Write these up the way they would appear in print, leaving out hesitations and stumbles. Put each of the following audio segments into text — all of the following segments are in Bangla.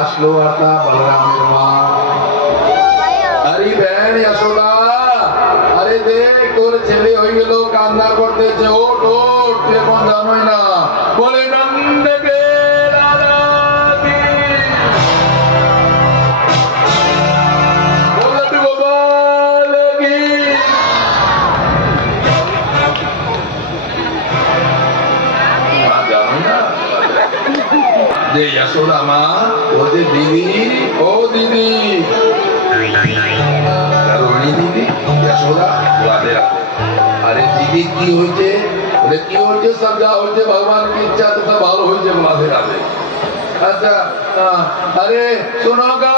আসলো একটা বলরামের মা। আরে বहन यशोदा, আরে দেখ তোর ছেলে হয়ে গেল, কান্না করতেছে, ওঠ ওঠ, তুই এখন জানোই না। বলে নন্দ কে রাধা কি, বলে গোপাল কি। জানোই না যে यशोदा মা, ও যে দিদি, ও দিদি দিদি यशोदा, রাধে রাধে। আরে দিদি কি হয়েছে? বলে কি হয়েছে, সব যা হয়েছে ভগবান की इच्छा তো সব ভালো হয়েছে, রাধে রাধে। আচ্ছা আরে শোনো গা,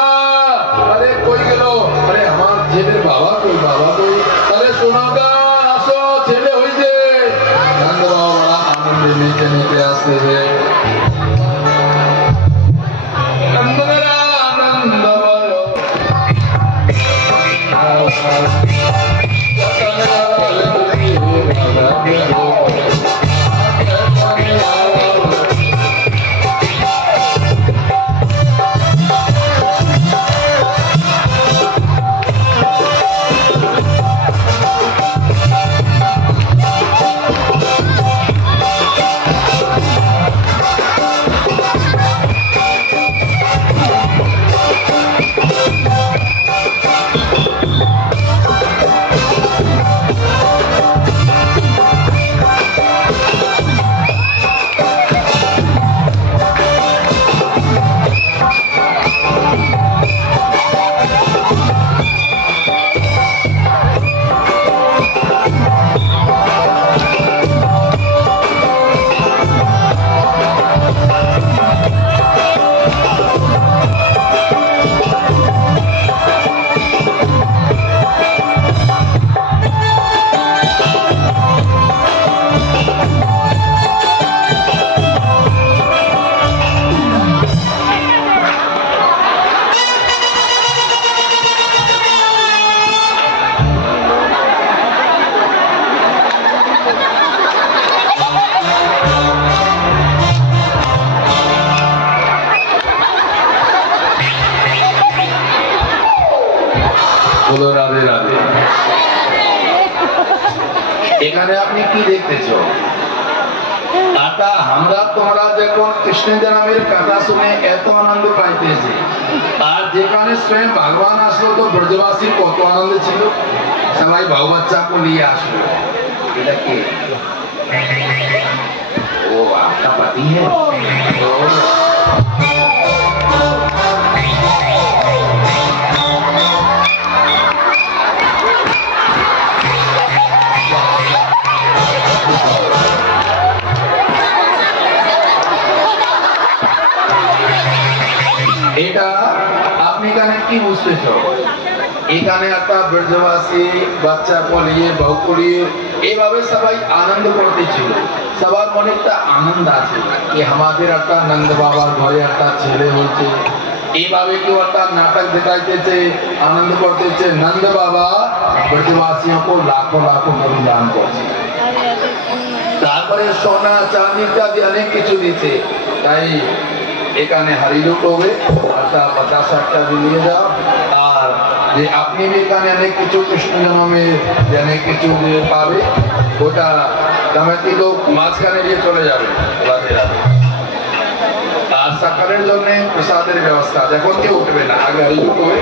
আরে কই গেল? আরে আমার ছেলের বাবা কই, বাবা কই? আরে শোনো গা, আসো, ছেলে হয়েছে। নন্দ বাবা বড় আনন্দে নিচে নিচে আসতেছে। রাধে রাধে। এখানে আপনি কি দেখতেছ? আমরা তোমরা যখন কৃষ্ণের নামের কথা শুনে এত আনন্দ পাইতেছি, আর যেখানে স্বয়ং ভগবান আসলো তো ব্রজবাসী কত আনন্দ ছিল, সবাই বাউ বাচ্চা को लिए আসলো। এটা কি? ও आपका पति है? এটা আপনি এখানে কি বুঝতেছ? এখানে একটা ব্রজবাসী বাচ্চা নিয়ে বউ নিয়ে এইভাবে সবাই আনন্দ করতেছিল। সবার মনে একটা আনন্দ আছে যে আমাদের একটা নন্দ বাবার ঘরে একটা ছেলে হয়েছে। এইভাবে কেউ একটা নাটক দেখাইতেছে, আনন্দ করতেছে। নন্দ বাবা ব্রজবাসীও को লাখো লাখো ধন দান করছে, তারপরে সোনা চাঁদি ইত্যাদি অনেক কিছু দিচ্ছে। তাই এখানে হারিলুট হবে, অর্থাৎ 50-60টা নিয়ে যাও। আর যে আপনি এখানে অনেক কিছু কৃষ্ণ জন্মে অনেক কিছু পাবে, ওটা কমিটি লোক মাঝখানে দিয়ে চলে যাবে। রাধে রাধে। আর সকালের জন্য প্রসাদের ব্যবস্থা, এখন কেউ উঠবে না, আগে হারিলুট হবে।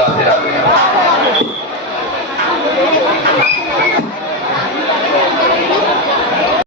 রাধে রাধে।